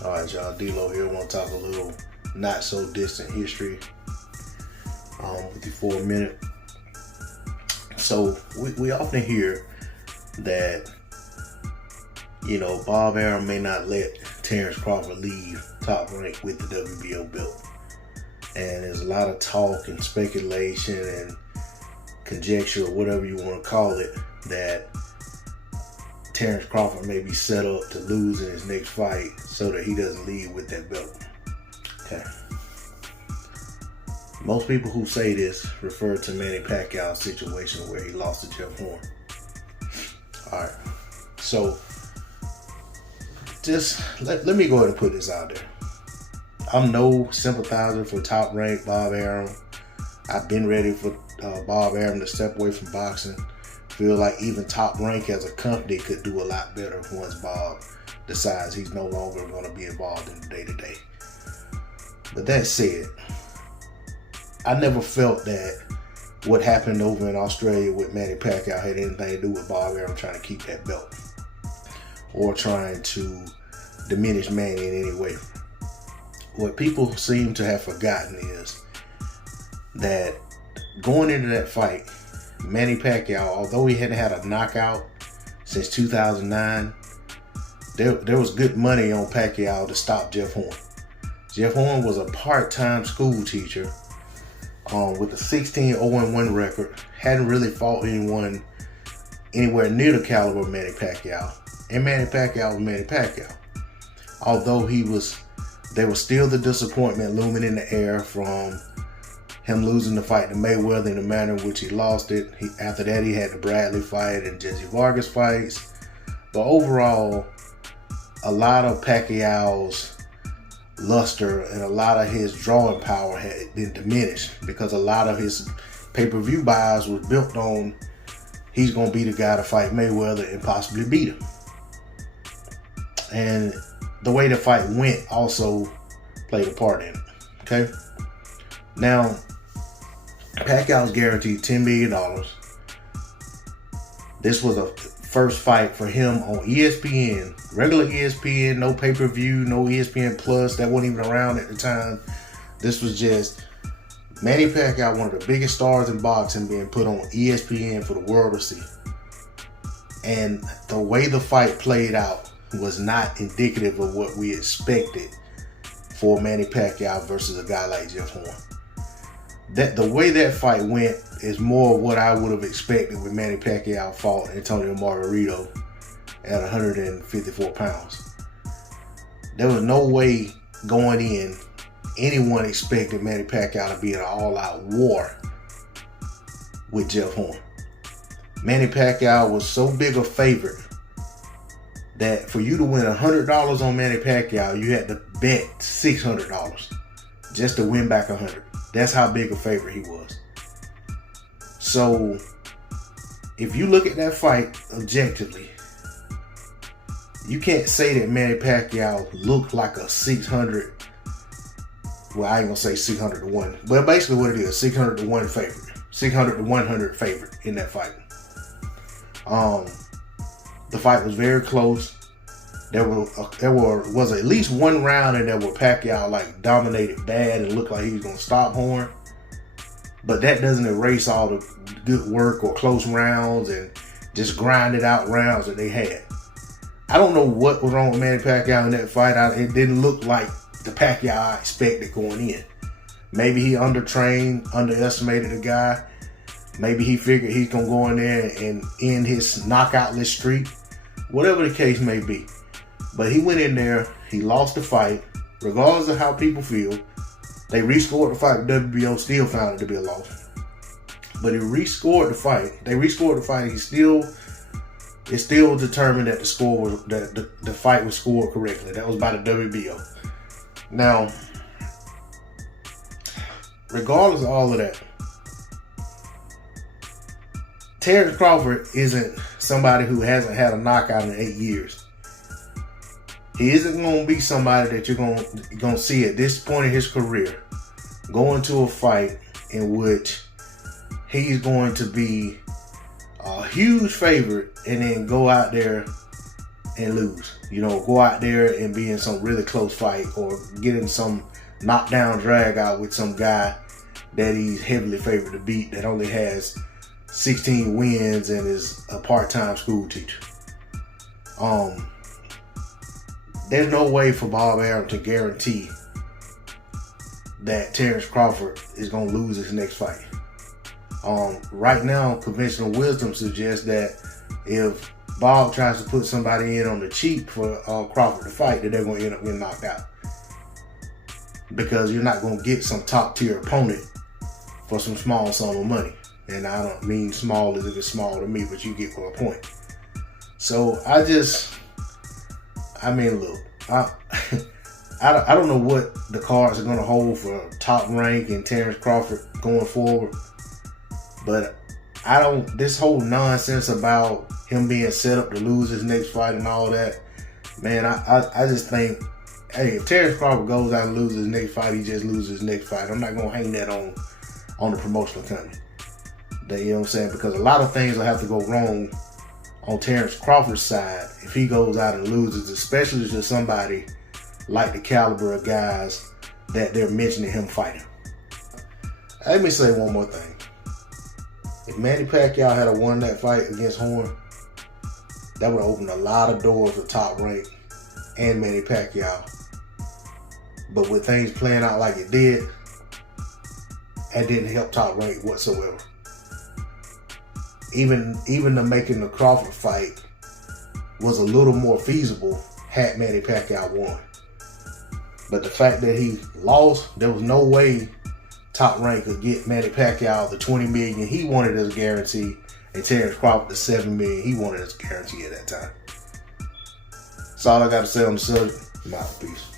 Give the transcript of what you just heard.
Alright, y'all, D-Lo here. I want to talk a little not so distant history with you for a minute. So we often hear that, Bob Arum may not let Terence Crawford leave Top Rank with the WBO belt. And there's a lot of talk and speculation and conjecture, or whatever you want to call it, that Terence Crawford may be set up to lose in his next fight so that he doesn't leave with that belt. Okay. Most people who say this refer to Manny Pacquiao's situation where he lost to Jeff Horn. Alright. So, just let me go ahead and put this out there. I'm no sympathizer for Top Rank Bob Arum. I've been ready for Bob Arum to step away from boxing. Feel like even Top Rank as a company could do a lot better once Bob decides he's no longer going to be involved in the day-to-day. But that said, I never felt that what happened over in Australia with Manny Pacquiao had anything to do with Bob Arum trying to keep that belt or trying to diminish Manny in any way. What people seem to have forgotten is that going into that fight, Manny Pacquiao, although he hadn't had a knockout since 2009, there was good money on Pacquiao to stop Jeff Horn. Jeff Horn was a part-time school teacher with a 16-0-1 record. Hadn't really fought anyone anywhere near the caliber of Manny Pacquiao. And Manny Pacquiao was Manny Pacquiao. Although there was still the disappointment looming in the air from him losing the fight to Mayweather in the manner in which he lost it. After that, he had the Bradley fight and Jesse Vargas fights. But overall, a lot of Pacquiao's luster and a lot of his drawing power had been diminished because a lot of his pay-per-view buys was built on he's going to be the guy to fight Mayweather and possibly beat him. And the way the fight went also played a part in it. Okay? Now, Pacquiao's guaranteed $10 million. This was a first fight for him on ESPN, regular ESPN, no pay-per-view, no ESPN Plus. That wasn't even around at the time. This was just Manny Pacquiao, one of the biggest stars in boxing, being put on ESPN for the world to see. And the way the fight played out was not indicative of what we expected for Manny Pacquiao versus a guy like Jeff Horn. The way that fight went is more of what I would have expected when Manny Pacquiao fought Antonio Margarito at 154 pounds. There was no way going in anyone expected Manny Pacquiao to be in an all-out war with Jeff Horn. Manny Pacquiao was so big a favorite that for you to win $100 on Manny Pacquiao, you had to bet $600 just to win back $100. That's how big a favorite he was. So, if you look at that fight objectively, you can't say that Manny Pacquiao looked like a 600. Well, I ain't gonna say 600 to 1, but basically what it is, 600 to 1 favorite, 600 to 100 favorite in that fight. The fight was very close. There was at least one round in there where Pacquiao dominated bad and looked like he was gonna stop Horn. But that doesn't erase all the good work or close rounds and just grinded out rounds that they had. I don't know what was wrong with Manny Pacquiao in that fight. It didn't look like the Pacquiao I expected going in. Maybe he undertrained, underestimated the guy. Maybe he figured he's gonna go in there and end his knockoutless streak. Whatever the case may be. But he went in there, he lost the fight, regardless of how people feel. They rescored the fight, the WBO still found it to be a loss. But he rescored the fight. They rescored the fight, and it still determined that the fight was scored correctly. That was by the WBO. Now, regardless of all of that, Terence Crawford isn't somebody who hasn't had a knockout in 8 years. He isn't going to be somebody that you're going to see at this point in his career go into a fight in which he's going to be a huge favorite and then go out there and lose. You know, go out there and be in some really close fight or get in some knockdown drag out with some guy that he's heavily favored to beat that only has 16 wins and is a part-time school teacher. There's no way for Bob Arum to guarantee that Terence Crawford is going to lose his next fight. Right now, conventional wisdom suggests that if Bob tries to put somebody in on the cheap for Crawford to fight, that they're going to end up getting knocked out. Because you're not going to get some top tier opponent for some small sum of money. And I don't mean small as if it's small to me, but you get my point. So I mean, look, I don't know what the cards are going to hold for Top Rank and Terence Crawford going forward. But this whole nonsense about him being set up to lose his next fight and all that, man, I just think, hey, if Terence Crawford goes out and loses his next fight, he just loses his next fight. I'm not going to hang that on the promotional company. You know what I'm saying? Because a lot of things will have to go wrong on Terence Crawford's side if he goes out and loses, especially to somebody like the caliber of guys that they're mentioning him fighting. Let me say one more thing. If Manny Pacquiao had won that fight against Horn, that would have opened a lot of doors for Top Rank and Manny Pacquiao. But with things playing out like it did, it didn't help Top Rank whatsoever. Even the making the Crawford fight was a little more feasible had Manny Pacquiao won. But the fact that he lost, there was no way Top Rank could get Manny Pacquiao the $20 million he wanted as a guarantee, and Terence Crawford the $7 million he wanted as a guarantee at that time. That's all I got to say on the subject. I'm out. Peace.